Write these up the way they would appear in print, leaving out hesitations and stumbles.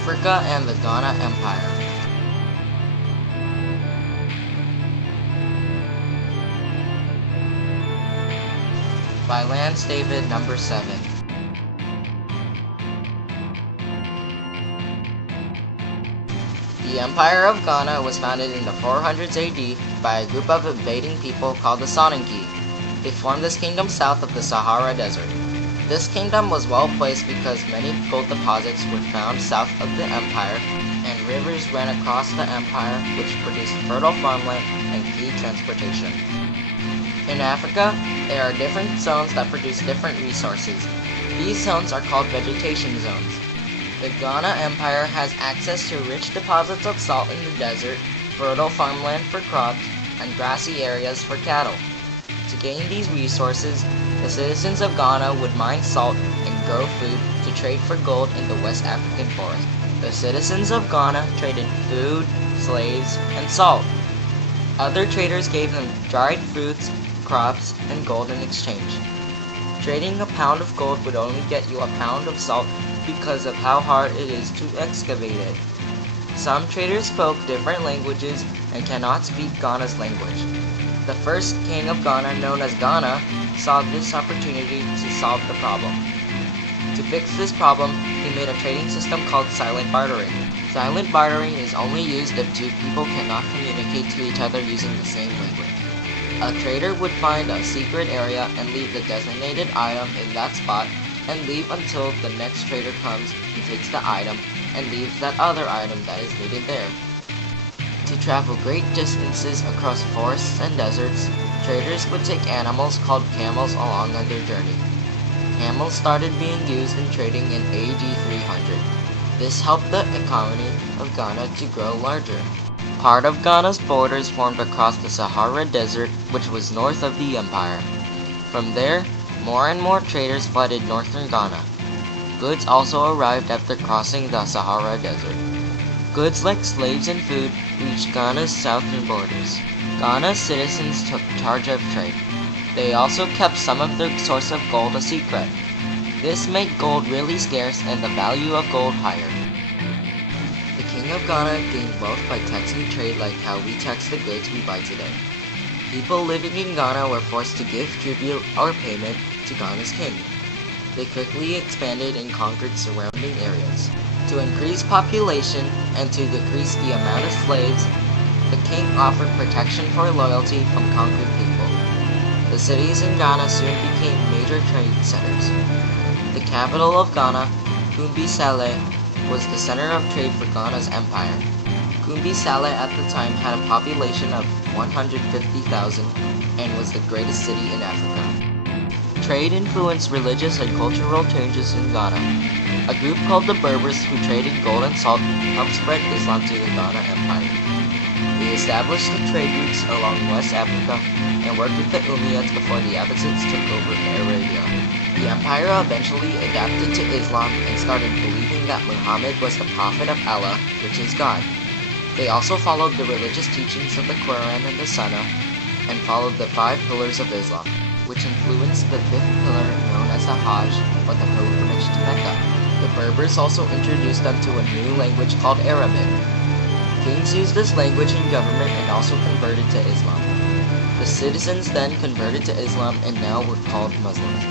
Africa and the Ghana Empire. By Lance David, number 7. The Empire of Ghana was founded in the 400s AD by a group of invading people called the Sononki. They formed this kingdom south of the Sahara Desert. This kingdom was well placed because many gold deposits were found south of the empire, and rivers ran across the empire which produced fertile farmland and key transportation. In Africa, there are different zones that produce different resources. These zones are called vegetation zones. The Ghana Empire has access to rich deposits of salt in the desert, fertile farmland for crops, and grassy areas for cattle. To gain these resources, the citizens of Ghana would mine salt and grow food to trade for gold in the West African forest. The citizens of Ghana traded food, slaves, and salt. Other traders gave them dried fruits, crops, and gold in exchange. Trading a pound of gold would only get you a pound of salt because of how hard it is to excavate it. Some traders spoke different languages and cannot speak Ghana's language. The first king of Ghana, known as Ghana, saw this opportunity to solve the problem. To fix this problem, he made a trading system called silent bartering. Silent bartering is only used if two people cannot communicate to each other using the same language. A trader would find a secret area and leave the designated item in that spot and leave until the next trader comes and takes the item and leaves that other item that is needed there. To travel great distances across forests and deserts, traders would take animals called camels along on their journey. Camels started being used in trading in AD 300. This helped the economy of Ghana to grow larger. Part of Ghana's borders formed across the Sahara Desert, which was north of the empire. From there, more and more traders flooded northern Ghana. Goods also arrived after crossing the Sahara Desert. Goods like slaves and food reached Ghana's southern borders. Ghana's citizens took charge of trade. They also kept some of their source of gold a secret. This made gold really scarce and the value of gold higher. The king of Ghana gained wealth by taxing trade like how we tax the goods we buy today. People living in Ghana were forced to give tribute or payment to Ghana's king. They quickly expanded and conquered surrounding areas. To increase population and to decrease the amount of slaves, the king offered protection for loyalty from conquered people. The cities in Ghana soon became major trade centers. The capital of Ghana, Kumbi-Sale, was the center of trade for Ghana's empire. Kumbi-Sale at the time had a population of 150,000 and was the greatest city in Africa. Trade influenced religious and cultural changes in Ghana. A group called the Berbers who traded gold and salt helped spread Islam to the Ghana Empire. They established the trade routes along West Africa and worked with the Umayyads before the Abbasids took over Arabia. The empire eventually adapted to Islam and started believing that Muhammad was the prophet of Allah, which is God. They also followed the religious teachings of the Quran and the Sunnah, and followed the 5 pillars of Islam, which influenced the 5th pillar known as the Hajj, or the pilgrimage to Mecca. The Berbers also introduced them to a new language called Arabic. Kings used this language in government and also converted to Islam. The citizens then converted to Islam and now were called Muslims.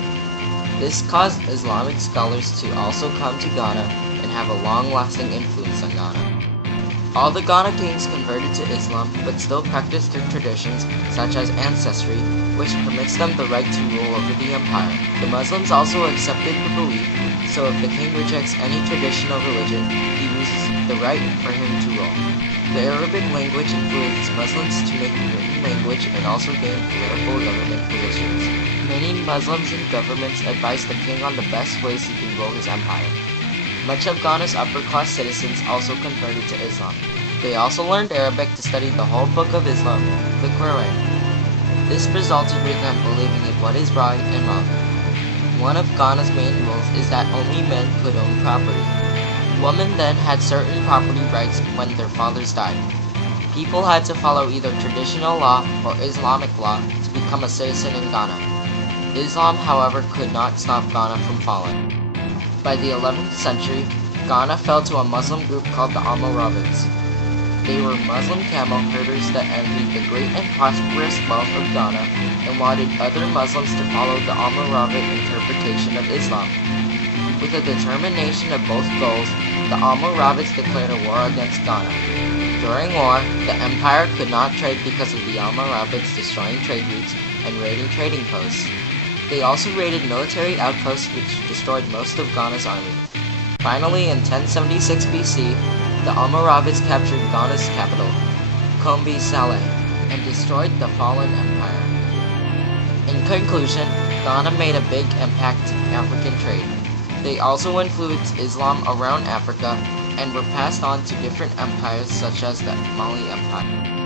This caused Islamic scholars to also come to Ghana and have a long-lasting influence on Ghana. All the Ghana kings converted to Islam but still practiced their traditions such as ancestry, which permits them the right to rule over the empire. The Muslims also accepted the belief, so if the king rejects any traditional religion, he loses the right for him to rule. The Arabic language influenced Muslims to make written language and also gain political government positions. Many Muslims and governments advised the king on the best ways he can rule his empire. Much of Ghana's upper-class citizens also converted to Islam. They also learned Arabic to study the whole book of Islam, the Quran. This resulted with them believing in what is right and wrong. One of Ghana's main rules is that only men could own property. Women then had certain property rights when their fathers died. People had to follow either traditional law or Islamic law to become a citizen in Ghana. Islam, however, could not stop Ghana from falling. By the 11th century, Ghana fell to a Muslim group called the Almoravids. They were Muslim camel herders that envied the great and prosperous wealth of Ghana and wanted other Muslims to follow the Almoravid interpretation of Islam. With the determination of both goals, the Almoravids declared a war against Ghana. During war, the empire could not trade because of the Almoravids destroying trade routes and raiding trading posts. They also raided military outposts which destroyed most of Ghana's army. Finally, in 1076 BC, the Almoravids captured Ghana's capital, Kombi Saleh, and destroyed the fallen empire. In conclusion, Ghana made a big impact in African trade. They also influenced Islam around Africa and were passed on to different empires such as the Mali Empire.